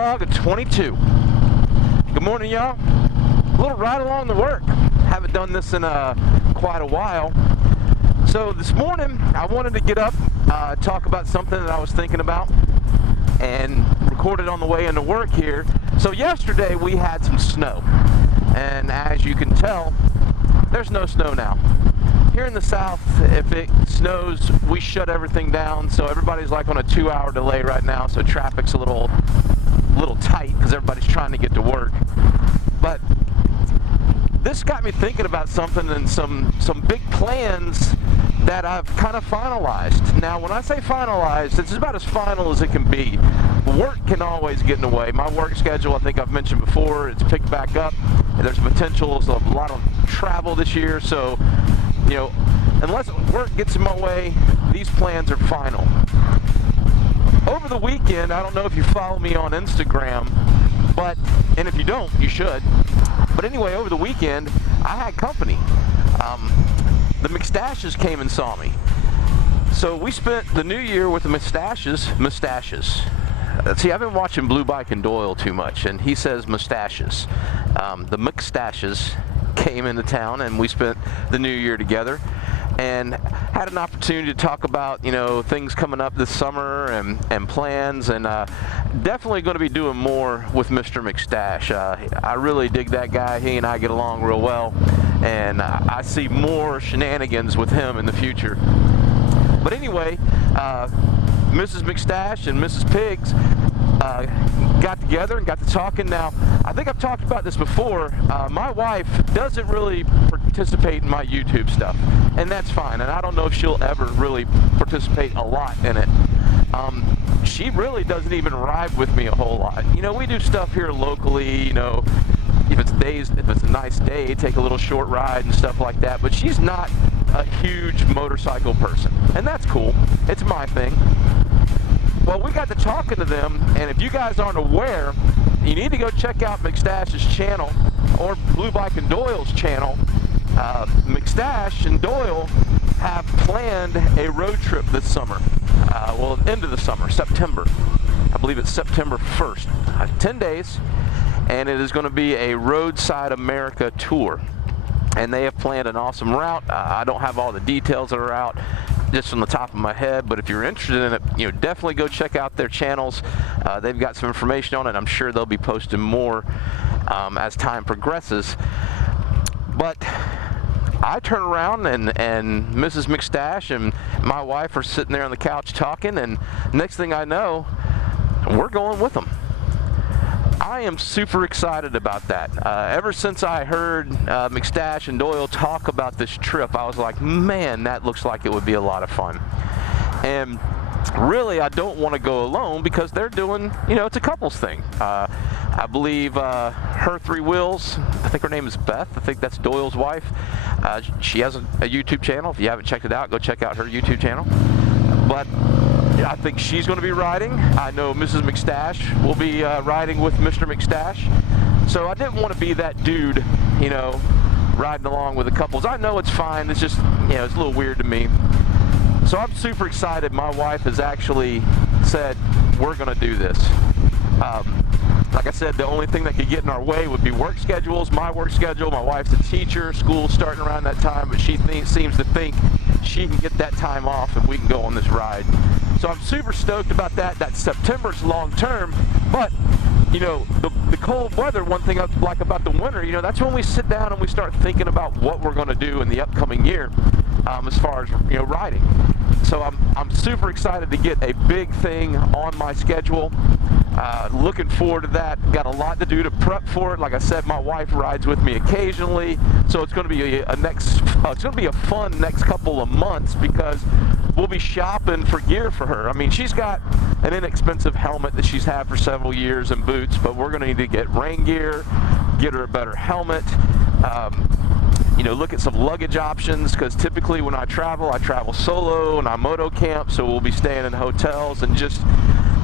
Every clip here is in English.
motovlog of 22. Good morning, y'all. A little ride along to work. Haven't done this in quite a while. So this morning I wanted to get up, talk about something that I was thinking about, and record it on the way into work here. So yesterday we had some snow, and as you can tell, there's no snow now. Here in the south, if it snows, we shut everything down, so everybody's like on a 2-hour delay right now, so traffic's a little tight because everybody's trying to get to work. But this got me thinking about something and some big plans that I've kind of finalized. Now, when I say finalized, it's about as final as it can be. Work can always get in the way. My work schedule, I think I've mentioned before, it's picked back up. And there's potential of a lot of travel this year, so, you know, unless work gets in my way, these plans are final. Over the weekend, I don't know if you follow me on Instagram, and if you don't, you should. But anyway, over the weekend, I had company. The McStaches came and saw me. So we spent the new year with the McStaches. See, I've been watching Blue Bike and Doyle too much, and he says McStaches. The McStaches came into town, and we spent the new year together, and had an opportunity to talk about, you know, things coming up this summer and plans, and definitely going to be doing more with Mr. McStache. I really dig that guy. He and I get along real well, and I see more shenanigans with him in the future. But anyway, Mrs. McStache and Mrs. Pigs got together and got to talking. Now, I think I've talked about this before. My wife doesn't really participate in my YouTube stuff, and that's fine, and I don't know if she'll ever really participate a lot in it. She really doesn't even ride with me a whole lot. You know, we do stuff here locally, you know, if it's a nice day, take a little short ride and stuff like that, but she's not a huge motorcycle person, and that's cool. It's my thing. Well, we got to talking to them, and if you guys aren't aware, you need to go check out McStache's channel or Blue Bike and Doyle's channel. McStache and Doyle have planned a road trip this summer. Well, end of the summer, September. I believe it's September 1st. 10 days, and it is going to be a Roadside America tour. And they have planned an awesome route. I don't have all the details that are out just from the top of my head, but if you're interested in it, you know, definitely go check out their channels. They've got some information on it. I'm sure they'll be posting more as time progresses. But I turn around and Mrs. McStache and my wife are sitting there on the couch talking, and next thing I know, we're going with them. I am super excited about that. Ever since I heard McStache and Doyle talk about this trip, I was like, man, that looks like it would be a lot of fun. And really, I don't want to go alone because they're doing, you know, it's a couples thing. I believe her three wheels, I think her name is Beth, I think that's Doyle's wife. She has a YouTube channel. If you haven't checked it out, go check out her YouTube channel. But I think she's going to be riding. I know Mrs. McStache will be riding with Mr. McStache. So I didn't want to be that dude, you know, riding along with the couples. I know it's fine. It's just, you know, it's a little weird to me. So I'm super excited. My wife has actually said, we're going to do this. Like I said, the only thing that could get in our way would be work schedules, my work schedule. My wife's a teacher, school's starting around that time, but she seems to think she can get that time off and we can go on this ride. So I'm super stoked about that. That September's long term, but you know, the cold weather, one thing I like about the winter, you know, that's when we sit down and we start thinking about what we're going to do in the upcoming year as far as, you know, riding. So I'm super excited to get a big thing on my schedule. Looking forward to that. Got a lot to do to prep for it. Like I said, my wife rides with me occasionally, so it's going to be it's going to be a fun next couple of months because we'll be shopping for gear for her. I mean, she's got an inexpensive helmet that she's had for several years and boots, but we're going to need to get rain gear, get her a better helmet. You know, look at some luggage options, because typically when I travel solo and I moto camp, so we'll be staying in hotels and just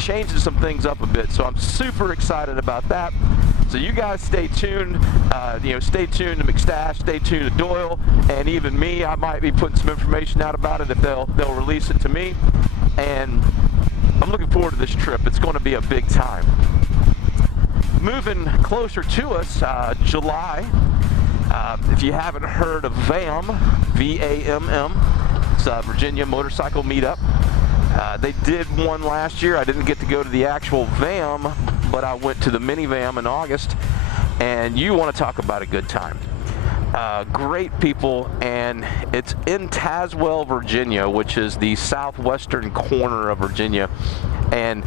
changing some things up a bit. So I'm super excited about that. So you guys stay tuned. You know, stay tuned to McStache, stay tuned to Doyle, and even me. I might be putting some information out about it if they'll release it to me. And I'm looking forward to this trip. It's going to be a big time. moving closer to us, July. If you haven't heard of VAMM, V-A-M-M, it's a Virginia Motorcycle Meetup. They did one last year. I didn't get to go to the actual VAMM, but I went to the mini VAMM in August, and you want to talk about a good time. Great people, and it's in Tazewell, Virginia, which is the southwestern corner of Virginia. And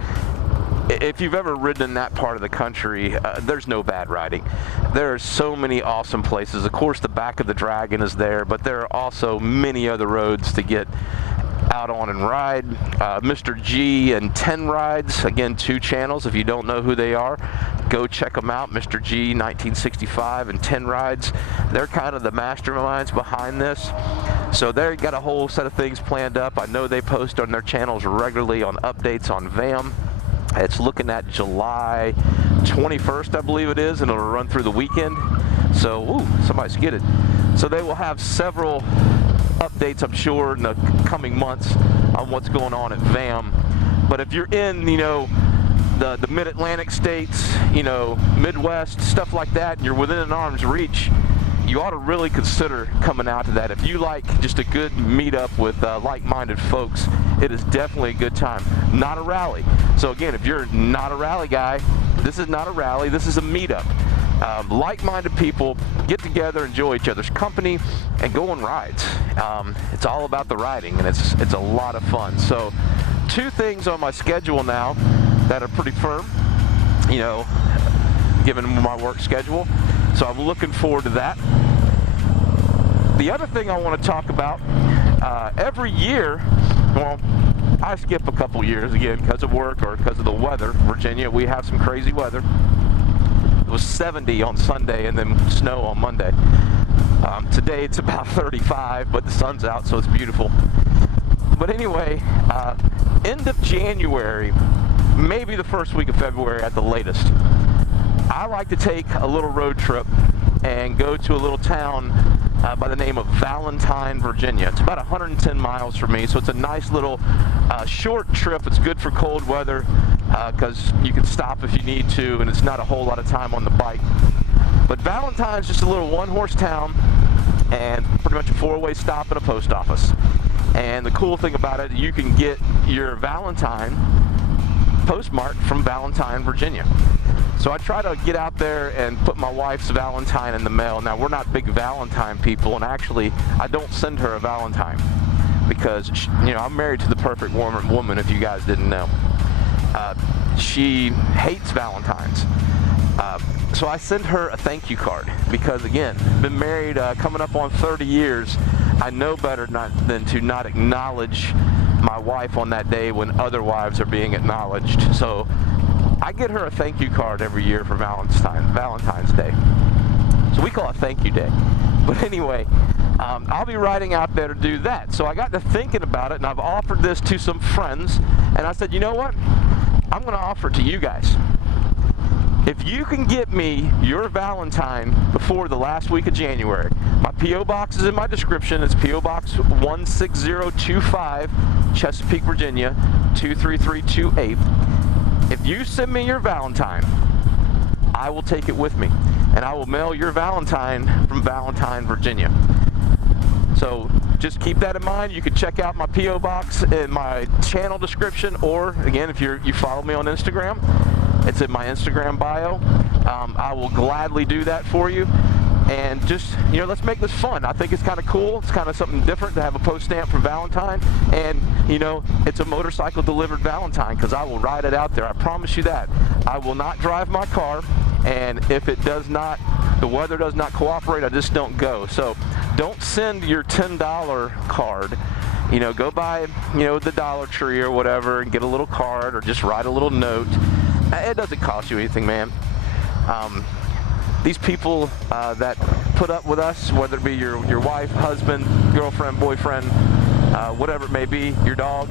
if you've ever ridden in that part of the country, there's no bad riding. There are so many awesome places. Of course, the Back of the Dragon is there, but there are also many other roads to get out on and ride. Mr.G and Tennrides, again, 2 channels. If you don't know who they are, go check them out. Mr.G1965 and Tennrides. They're kind of the masterminds behind this. So they've got a whole set of things planned up. I know they post on their channels regularly on updates on VAMM. It's looking at July 21st, I believe it is, and it'll run through the weekend. So, ooh, somebody skidded. So they will have several updates, I'm sure, in the coming months on what's going on at VAMM. But if you're in, you know, the mid-Atlantic states, you know, Midwest, stuff like that, and you're within an arm's reach, you ought to really consider coming out to that. If you like just a good meetup with like-minded folks, it is definitely a good time. Not a rally. So again, if you're not a rally guy, this is not a rally, this is a meetup. Like-minded people get together, enjoy each other's company, and go on rides. It's all about the riding, and it's a lot of fun. So 2 things on my schedule now that are pretty firm, you know, given my work schedule. So I'm looking forward to that. The other thing I want to talk about, every year, well, I skip a couple years again because of work or because of the weather. Virginia, we have some crazy weather. It was 70 on Sunday and then snow on Monday. Today it's about 35, but the sun's out, so it's beautiful. But anyway, end of January, maybe the first week of February at the latest, I like to take a little road trip and go to a little town by the name of Valentine, Virginia. It's about 110 miles from me, so it's a nice little short trip. It's good for cold weather because you can stop if you need to, and it's not a whole lot of time on the bike. But Valentine's just a little 1-horse town and pretty much a 4-way stop at a post office. And the cool thing about it, you can get your Valentine postmarked from Valentine, Virginia. So I try to get out there and put my wife's Valentine in the mail. Now, we're not big Valentine people, and actually, I don't send her a Valentine because, you know, I'm married to the perfect woman, if you guys didn't know. She hates Valentines. So I send her a thank you card because, again, been married coming up on 30 years. I know better than to not acknowledge my wife on that day when other wives are being acknowledged. So I get her a thank you card every year for Valentine's Day. So we call it thank you day. But anyway, I'll be riding out there to do that. So I got to thinking about it, and I've offered this to some friends, and I said, you know what? I'm going to offer it to you guys. If you can get me your Valentine before the last week of January, my P.O. Box is in my description. It's P.O. Box 16025, Chesapeake, Virginia, 23328. If you send me your Valentine, I will take it with me, and I will mail your Valentine from Valentine, Virginia. So just keep that in mind. You can check out my P.O. Box in my channel description, or again, if you follow me on Instagram, it's in my Instagram bio. I will gladly do that for you. And just, you know, let's make this fun. I think it's kind of cool. It's kind of something different to have a post stamp from Valentine. And, you know, it's a motorcycle delivered Valentine because I will ride it out there. I promise you that. I will not drive my car. And if it does not, the weather does not cooperate, I just don't go. So don't send your $10 card. You know, go buy, you know, the Dollar Tree or whatever and get a little card or just write a little note. It doesn't cost you anything, man. These people that put up with us, whether it be your wife, husband, girlfriend, boyfriend, whatever it may be, your dog,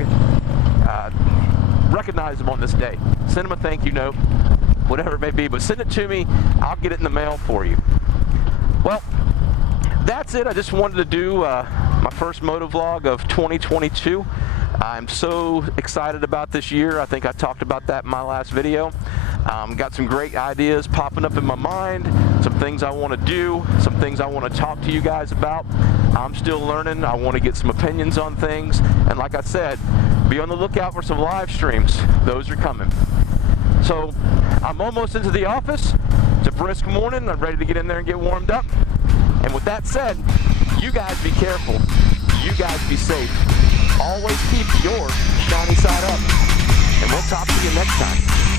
recognize them on this day. Send them a thank you note, whatever it may be, but send it to me. I'll get it in the mail for you. Well, that's it. I just wanted to do my first motovlog of 2022. I'm so excited about this year. I think I talked about that in my last video. Got some great ideas popping up in my mind, some things I want to do, some things I want to talk to you guys about. I'm still learning. I want to get some opinions on things. And like I said, be on the lookout for some live streams. Those are coming. So I'm almost into the office. It's a brisk morning. I'm ready to get in there and get warmed up. And with that said, you guys be careful. You guys be safe. Always keep your shiny side up. And we'll talk to you next time.